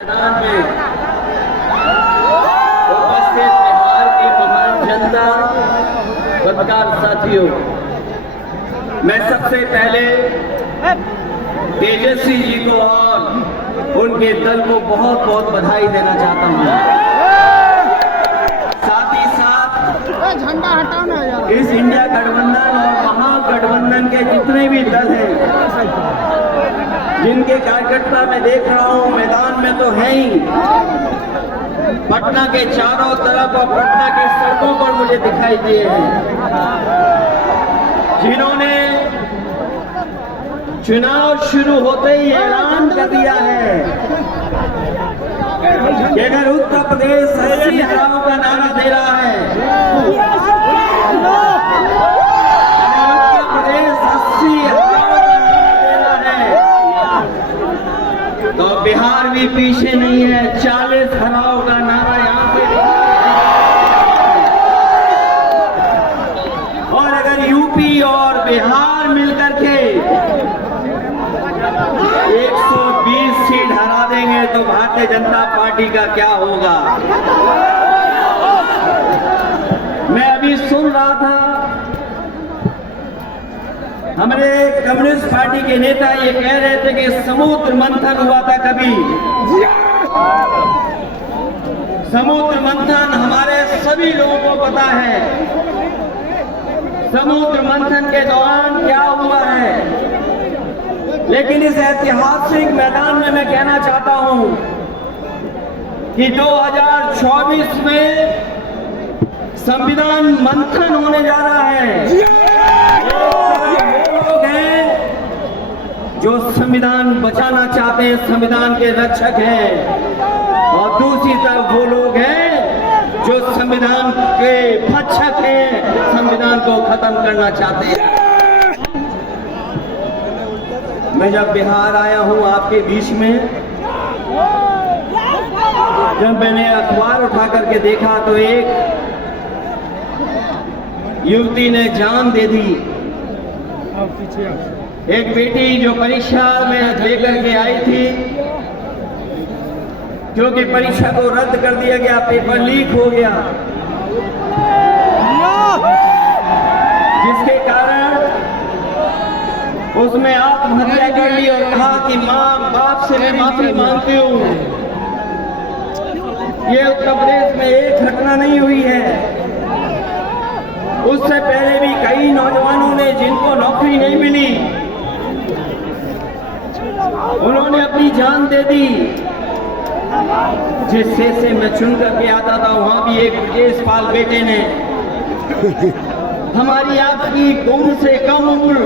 मैदान में उपस्थित बिहार की महान जनता, पत्रकार साथियों, मैं सबसे पहले तेजस्वी जी को और उनके दल को बहुत बहुत बधाई देना चाहता हूं। साथ ही साथ झंडा हटाओ ना यार। इस इंडिया गठबंधन और महागठबंधन के जितने भी दल हैं, जिनके कार्यकर्ता मैं देख रहा हूं मैदान में तो है ही, पटना के चारों तरफ और पटना की सड़कों पर मुझे दिखाई दिए हैं, जिन्होंने चुनाव शुरू होते ही ऐलान कर दिया है कि अगर उत्तर प्रदेश 80 हराओं का नारा दे रहा है, उत्तर प्रदेश 80 हराओं का नारा दे रहा है, तो बिहार भी पीछे नहीं है। 40 हराओं का नारा यहां से, और अगर यूपी और बिहार मिलकर के 120 सीट हरा देंगे तो भारतीय जनता पार्टी का क्या होगा। मैं अभी सुन रहा था, हमारे कम्युनिस्ट पार्टी के नेता ये कह रहे थे कि समुद्र मंथन हुआ था कभी। समुद्र मंथन हमारे सभी लोगों को पता है, समुद्र मंथन के दौरान क्या हुआ है। लेकिन इस ऐतिहासिक मैदान में मैं कहना चाहता हूं कि 2024 में संविधान मंथन होने जा रहा है। लोग हैं जो संविधान बचाना चाहते हैं, संविधान के रक्षक हैं, और दूसरी तरफ वो लोग हैं जो संविधान के भक्षक हैं, संविधान को खत्म करना चाहते हैं। मैं जब बिहार आया हूं आपके बीच में, जब मैंने अखबार उठा करके देखा तो एक युवती ने जान दे दी। एक बेटी जो परीक्षा में लेकर के आई थी, क्योंकि परीक्षा को रद्द कर दिया गया, पेपर लीक हो गया, जिसके कारण उसमें आत्महत्या कर ली और कहा कि मां बाप से मैं माफी मांगती हूं। ये उत्तर प्रदेश में एक घटना नहीं हुई है, उससे पहले भी कई नौजवानों ने, जिनको नौकरी नहीं मिली, उन्होंने अपनी जान दे दी। जिस से मैं चुन करके आता था, वहां भी एक ब्रजेश पाल बेटे ने, हमारी आपकी उम्र से कम उम्र,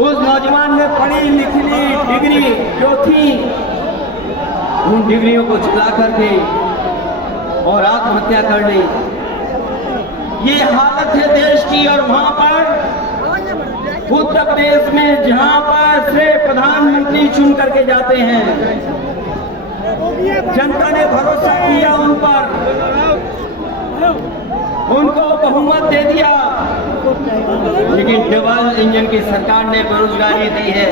उस नौजवान ने पढ़ी लिखी डिग्री जो थी, उन डिग्रियों को चला करके और आत्महत्या कर ली। ये हालत है देश की। और वहां पर उत्तर प्रदेश में जहां पर से प्रधानमंत्री चुन करके जाते हैं, जनता ने भरोसा किया उन पर, उनको बहुमत दे दिया, लेकिन डबल इंजन की सरकार ने बेरोजगारी दी है।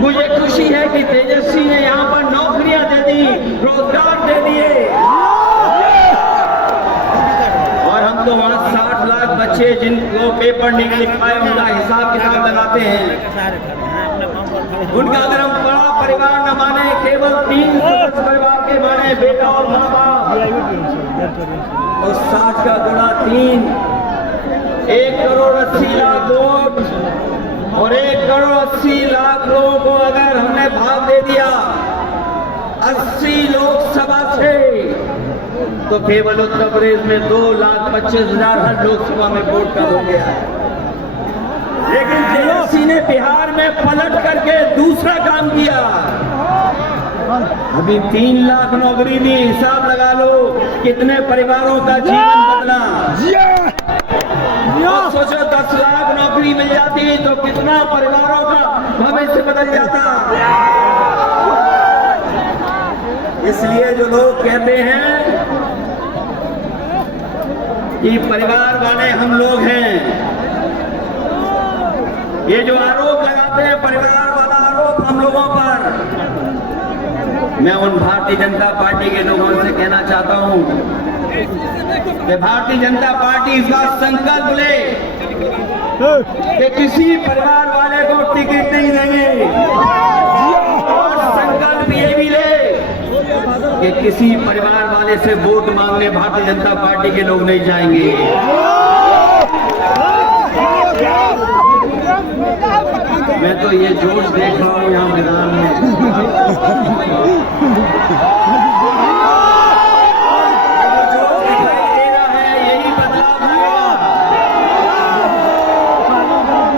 मुझे खुशी है कि तेजस्वी ने यहाँ पर नौकरियां दे दी, रोजगार दे दिए, और हम तो वहाँ 60 लाख बच्चे जिनको पेपर नहीं लिख पाए, उनका हिसाब किताब लगाते हैं। उनका अगर हम बड़ा परिवार न माने, केवल 3 सदस्य परिवार के माने, बेटा और माँ बाप, तो 60 का गुणा 3, 1 करोड़ 80 लाख वोट, और 1 करोड़ 80 लाख लोगों को अगर हमने भाग दे दिया 80 लोकसभा से, तो केवल उत्तर प्रदेश में 2,25,000 हर लोकसभा में वोट कम हो गया है। लेकिन तेजस्वी ने बिहार में पलट करके दूसरा काम किया। अभी 3 लाख नौकरी दी, हिसाब लगा लो कितने परिवारों का जीवन बदला। और सोचो 10 लाख नौकरी मिल जाती तो कितना परिवारों का भविष्य बदल जाता। इसलिए जो लोग कहते हैं कि परिवार वाले हम लोग हैं, ये जो आरोप लगाते हैं परिवार वाला आरोप हम लोगों पर, मैं उन भारतीय जनता पार्टी के लोगों से कहना चाहता हूं कि भारतीय जनता पार्टी इस बात संकल्प ले कि किसी परिवार वाले को टिकट नहीं देंगे, और संकल्प ये भी ले कि किसी परिवार वाले से वोट मांगने भारतीय जनता पार्टी के लोग नहीं जाएंगे। मैं तो ये जोश देख रहा हूँ यहाँ मैदान में। जोश दिखाई दे रहा है, यही बदलाव आएगा,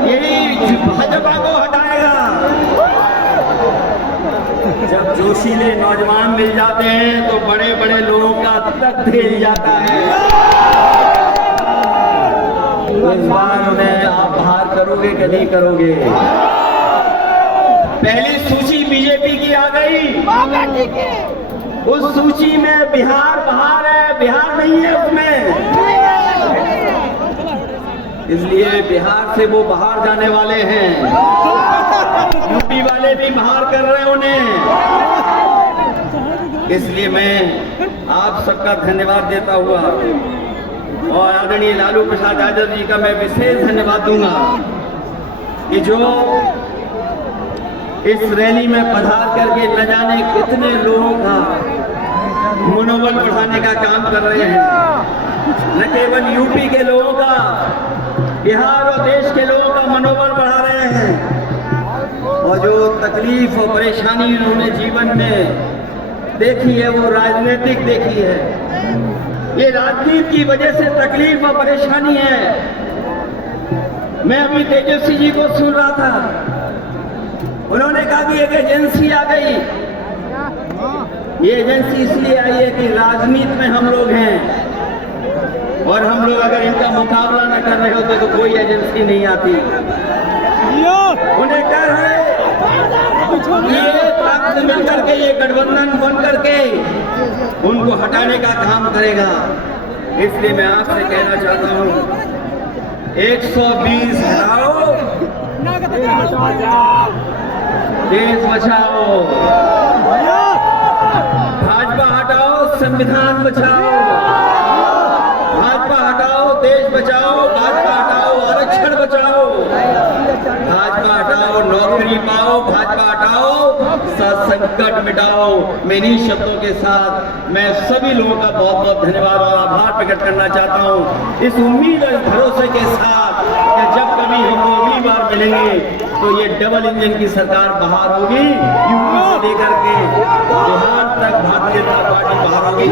यही भाजपा को हटाएगा। जब जोशीले नौजवान मिल जाते हैं तो बड़े बड़े लोगों का तख्त हिल जाता है। इस बार में आप बाहर करोगे कि नहीं करोगे? पहली सूची बीजेपी की आ गई, उस सूची में बिहार बाहर है, बिहार नहीं है उसमें, इसलिए बिहार से वो बाहर जाने वाले हैं। यूपी वाले भी बाहर कर रहे हैं उन्हें। इसलिए मैं आप सबका धन्यवाद देता हुआ और आदरणीय लालू प्रसाद यादव जी का मैं विशेष धन्यवाद दूंगा कि जो इस रैली में पधार करके न जाने कितने लोगों का मनोबल बढ़ाने का काम कर रहे हैं। न केवल यूपी के लोगों का, बिहार और देश के लोगों का मनोबल बढ़ा रहे हैं। और जो तकलीफ और परेशानी उन्होंने जीवन में देखी है वो राजनीतिक देखी है। ये राजनीति की वजह से तकलीफ और परेशानी है। मैं अभी तेजस्वी जी को सुन रहा था, उन्होंने कहा कि एक एजेंसी आ गई। ये एजेंसी इसलिए आई है कि राजनीति में हम लोग हैं और हम लोग अगर इनका मुकाबला न कर रहे होते तो कोई एजेंसी नहीं आती। उन्हें डर है ये ताकत मिलकर के, ये गठबंधन बन करके उनको हटाने का काम करेगा। इसलिए मैं आपसे कहना चाहता हूं 120 हटाओ, देश बचाओ, भाजपा हटाओ, संविधान बचाओ, भाजपा हटाओ, देश बचाओ, भाजपा हटाओ, आरक्षण बचाओ, भाजपा हटाओ, नौकरी पाओ, भाजपा हटाओ, संकट मिटाओ। मैं इन्हीं शब्दों के साथ मैं सभी लोगों का बहुत बहुत धन्यवाद और आभार प्रकट करना चाहता हूं, इस उम्मीद और भरोसे के साथ कि जब कभी हम अगली बार मिलेंगे तो ये डबल इंजन की सरकार बाहर होगी, यूपी से लेकर के बिहार तक भारतीय जनता पार्टी बाहर होगी।